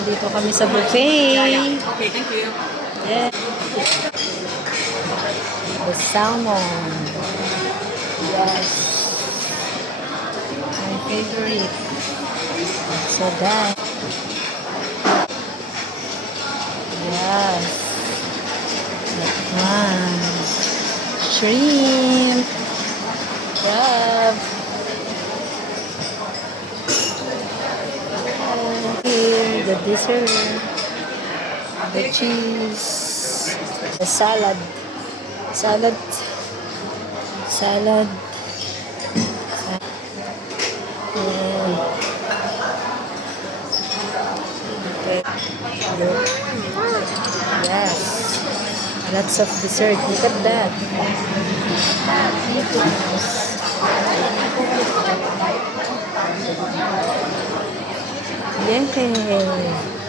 Dito kami sa buffet. Okay, thank you. Yeah. The salmon. Yes. My favorite. So that. Yes. Shrimp. Crab. Here, the dessert. The cheese. The salad. Salad. Salad. And okay. Yes. Lots of dessert. Look at that. Yes. Yeah.